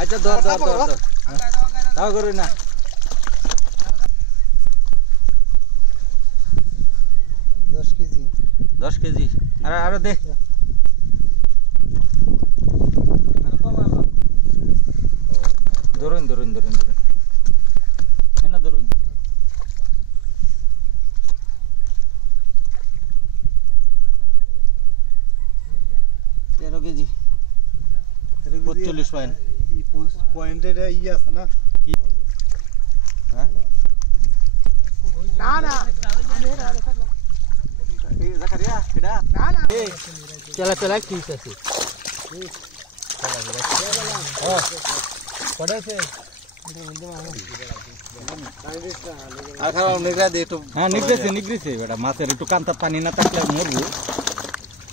আচ্ছা ধর ধর ধর ধর তাও করি না 10 কেজি আরে দে ধরুন না ধরুন 13 কেজি 45 পয়েন্ট এই পয়েন্টের ই আছে না হ্যাঁ না এই জাকারিয়া কিডা না চলা ঠিক আছে পড়েছে আর খারাপ নিগরা দে একটু হ্যাঁ নিগরেছে বেটা মাছের একটু কান্তা পানি না থাকলে মরবো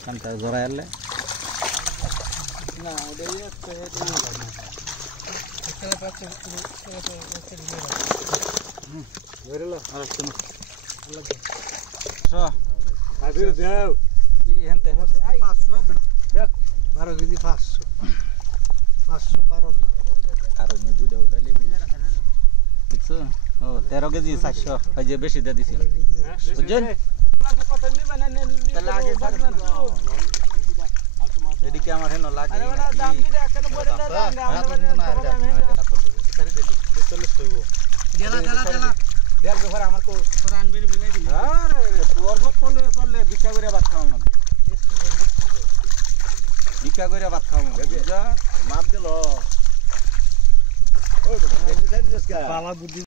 কান্তা জড়াইলে না ওটাই আছে বেরলো আর তুমি লাগে সো আবির দাও কি হেনতে 12 কেজি 500 12 আর নে দুইটা উঠাইলে দেখছো ও 13 কেজি 400 এই যে বেশি দিয়ে দিছি বুঝছেন কত নিবেন তাহলে আগে ছাড়বেন এদিকে আমার হেন লাগে আরে ওটা দাম দিতে একটা বলে দেন আমরা দেল ঘর আমার কো কোরআন বের মিলাই দিই আরে তোর গত চলে ভিক্ষা করে ভাত খাওয়া লাগবে ভিক্ষা করে ভাত খাওয়া বুঝা মাপ দিল ওই বাবা বালা বুদ্ধি